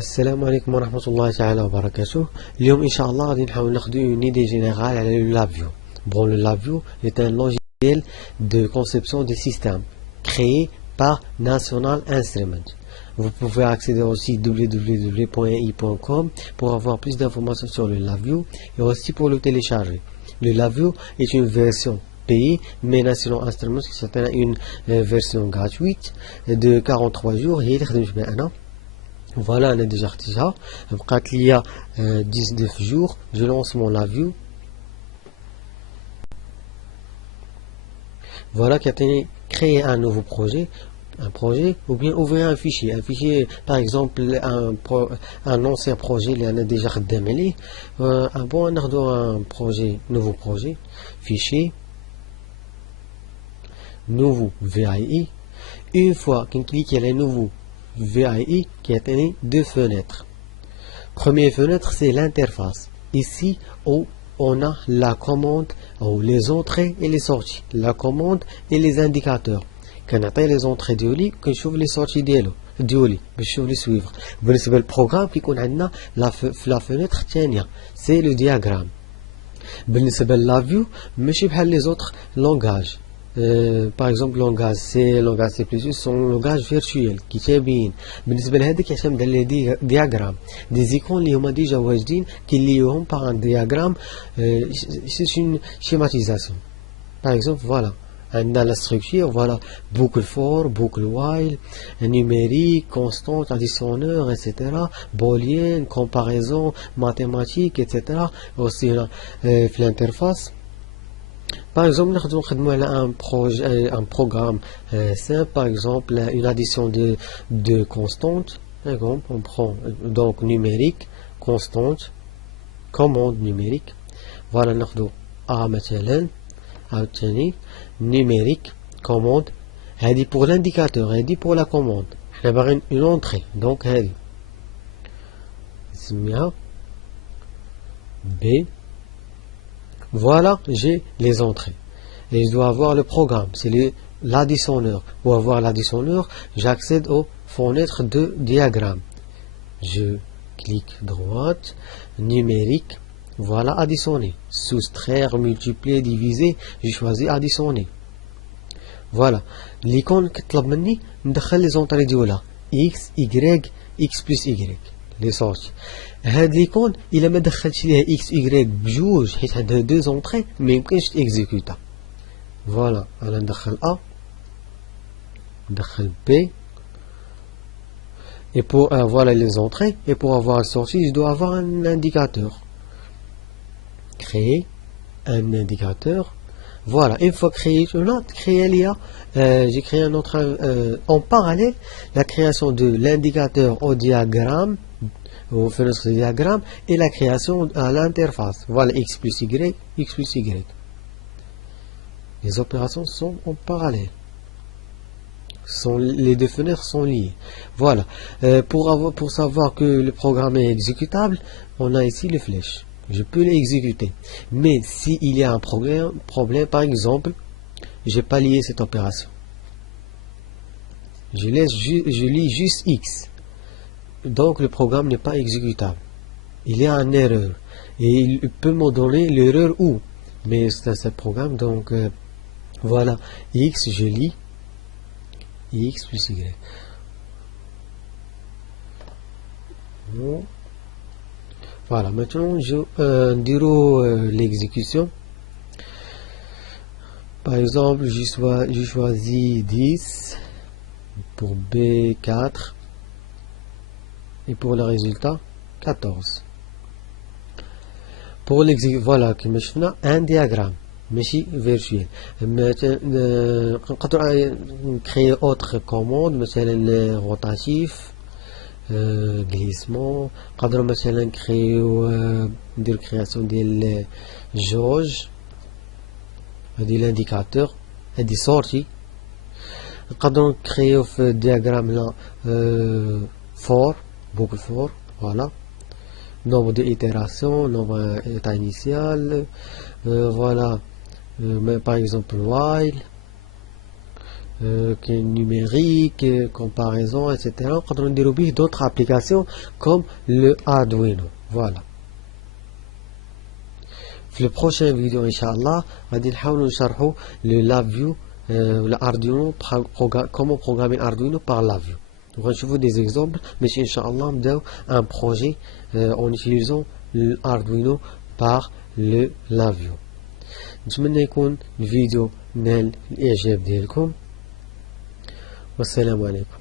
السلام عليكم ورحمة الله تعالى وبركاته. اليوم إن شاء الله غادي نحاول ناخذ une idée générale على le LabVIEW. Bon, le LabVIEW est un logiciel de conception de système créé par National Instruments. Vous pouvez accéder au site www.ai.com pour avoir plus d'informations sur le LabVIEW et aussi pour le télécharger. Le LabVIEW est une version payée, mais National Instruments c'est une version gratuite de 43 jours. هي اللي خدمت بها أنا. Voilà, أنا déjà اختيتها بقات ليا 19 jours. Je lance mon LabVIEW. Voilà qui a créé un nouveau projet, ou bien ouvrir un fichier, par exemple un ancien projet اللي أنا déjà خدام عليه. Bon, ناخدو un projet, nouveau projet, fichier, nouveau VIE. Une fois qu'on clique sur les nouveaux VIE qui a deux fenêtres. Première fenêtre, c'est l'interface. Ici où on a la commande, ou les entrées et les sorties. La commande et les indicateurs. Quand on a les entrées d'Ioli, qu'on trouve les sorties d'Ioli. Je vais les suivre. بالنسبة للprogramme qui connaît la fenêtre tienne, c'est le diagramme. بالنسبة لLabVIEW, ماشي بحال les autres langages. Par exemple langage C++, c'est un langage virtuel qui تابعين. بالنسبة لهذاك يعتمد على diagramme. Des icônes اللي هما déjà واجدين كنليوهم par un diagramme. C'est une schématisation. Par exemple, voilà. Dans la structure, voilà, boucle for, boucle while, numérique, constante, additionneur, etc. Booléen, comparaison, mathématiques, etc. Aussi l'interface. Par exemple, nous avons un programme simple, par exemple, une addition de constantes. Par exemple, on prend donc numérique, constante, commande numérique. Voilà, nous avons A مثلا عاوتاني numérique, commande. هذه pour l'indicateur, هذه pour la commande. احنا باغيين une entrée, donc هذه نسميها B. Voilà, j'ai les entrées. Et je dois avoir le programme, c'est l'additionneur. Pour avoir l'additionneur, j'accède aux fenêtres de diagramme. Je clique droite, numérique, voilà additionner. Soustraire, multiplier, diviser, j'ai choisi additionner. Voilà. L'icône qui طلب مني ندخل les entrées ديالها X, Y, X plus Y. Les sorties. هاد ليكون إلا ما دخلتش ليها X Y بجوج حيت عندها deux entrées ما يمكنش تإكزيكوتا. فوالا أنا ندخل A, ندخل B. Et pour voilà les entrées. Et pour avoir la sortie, je dois avoir un indicateur. Créer un indicateur. Voilà, une fois créé, j'ai créé un autre en parallèle la création de l'indicateur au diagramme, aux fenêtres de diagramme, et la création à l'interface. Voilà, X plus Y, X plus Y. Les opérations sont en parallèle. Les deux fenêtres sont liées. Voilà. Pour savoir que le programme est exécutable, on a ici les flèches. Je peux l'exécuter. Mais s'il y a un problème, par exemple, je n'ai pas lié cette opération. Je lis juste X. Donc le programme n'est pas exécutable. Il y a une erreur. Et il peut me donner l'erreur où. Mais c'est ce programme. Donc voilà. X, je lis. X plus Y. Bon. Voilà, maintenant je dirai l'exécution. Par exemple, j'ai choisi 10 pour B4 et pour le résultat 14. Pour l'exécution, voilà, comme je fais un diagramme, mais virtuel. نقدر créer autre commande, مثلا rotatif. glissement. نقدروا مثلا نكريو ندير création ديال جوج. هذه l'indicateur, هذه sortie. نقدروا نكريو في الدياغرام لا for, boucle for, voilà. Nombre d'itérations, nombre état initial, voilà. Par exemple while, numérique, comparaison, etc. نقدروا نديروا به d'autres applications comme le Arduino. Voilà. في البروشين فيديو ان شاء الله غادي نحاولوا نشرحوا le LabVIEW ولا Arduino, comment programmer Arduino par LabVIEW. غنشوفوا des exemples باش ان شاء الله نبداو un projet en utilisant l'Arduino par le LabVIEW. نتمنى يكون الفيديو نال الاعجاب ديالكم والسلام عليكم.